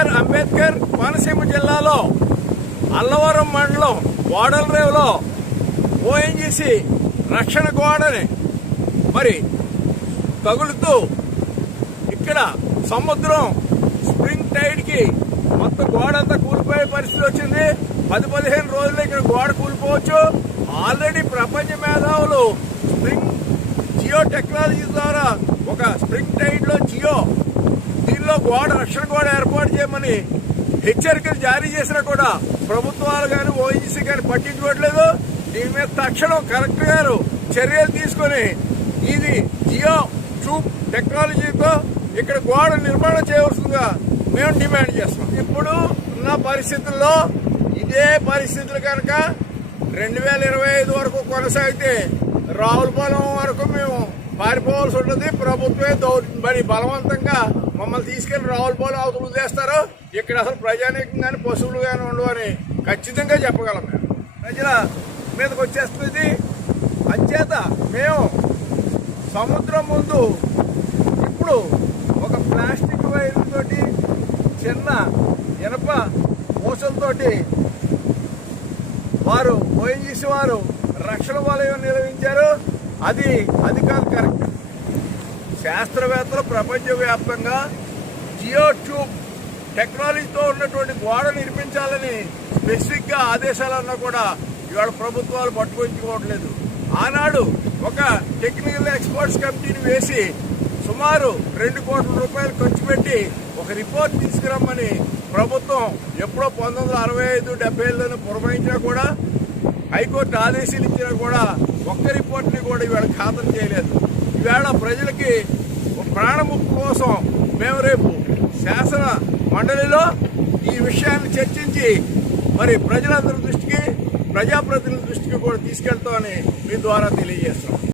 BR Ambedkar Konaseema జిల్లాలో అల్లవరం మండలం వాడలరేవులో ONGC రక్షణ గోడని మరి తగులుతూ ఇక్కడ సముద్రం స్ప్రింగ్ టైడ్కి మొత్తం గోడ అంతా కూలిపోయే పరిస్థితి వచ్చింది. పది పదిహేను రోజుల్లో ఇక్కడ గోడ కూలిపోవచ్చు. ఆల్రెడీ ప్రపంచ మేధావులు స్ప్రింగ్ జియో టెక్నాలజీ ద్వారా ఒక స్ప్రింగ్ టైడ్లో జియో దీనిలో గోడ రక్షణ గోడ ఏర్పాటు చేయమని హెచ్చరికలు జారీ చేసినా కూడా ప్రభుత్వాలు కానీ ఓఎన్జీసీ కానీ పట్టించుకోవట్లేదు. దీని మీద తక్షణం కలెక్టర్ గారు చర్యలు తీసుకొని ఇది జియో ట్యూబ్ టెక్నాలజీతో ఇక్కడ గోడ నిర్మాణం చేయవలసిందిగా మేము డిమాండ్ చేస్తాం ఇప్పుడు ఉన్న పరిస్థితుల్లో ఇదే పరిస్థితులు కనుక రెండు వేల ఇరవై ఐదు వరకు కొనసాగితే రావులపాలెం వరకు మేము పారిపోవాల్సి ఉంటుంది. ప్రభుత్వమే దౌర్ మరి బలవంతంగా మమ్మల్ని తీసుకెళ్ళి పోలు అవతలు చేస్తారు ఇక్కడ అసలు ప్రజానీకం కానీ పశువులు కానీ ఉండవని ఖచ్చితంగా చెప్పగలం మేము. ప్రజల మీదకి వచ్చేస్తుంది. అంచేత మేము సముద్రం ముందు ఇప్పుడు ఒక ప్లాస్టిక్ వైర్తో చిన్న ఇనప మూసలతోటి వారు ఓఎన్జీసీ వారు రక్షణ వలయం నిర్వహించారు. అది అది కాదు కరెక్ట్ శాస్త్రవేత్తలు ప్రపంచవ్యాప్తంగా జియో ట్యూబ్ టెక్నాలజీతో ఉన్నటువంటి గోడ నిర్మించాలని స్పెసిఫిక్గా ఆదేశాలన్నా కూడా ఇవాళ ప్రభుత్వాలు పట్టుకొంచుకోవట్లేదు ఆనాడు ఒక టెక్నికల్ ఎక్స్పర్ట్స్ కమిటీని వేసి సుమారు రెండు కోట్ల రూపాయలు ఖర్చు పెట్టి ఒక రిపోర్ట్ తీసుకురమ్మని ప్రభుత్వం ఎప్పుడో పంతొమ్మిది వందల అరవై ఐదు డెబ్బై ఏళ్ళలో పురమాయించినా కూడా హైకోర్టు ఆదేశాలు ఇచ్చినా కూడా ఒక్క రిపోర్ట్ కూడా ఇవాళ ఖాతరు చేయలేదు ఈవేళ ప్రజలకి ప్రాణముక్తి కోసం మేము రేపు శాసన మండలిలో ఈ విషయాన్ని చర్చించి మరి ప్రజలందరి దృష్టికి ప్రజాప్రతినిధుల దృష్టికి కూడా తీసుకెళ్తామని మీ ద్వారా తెలియజేస్తాం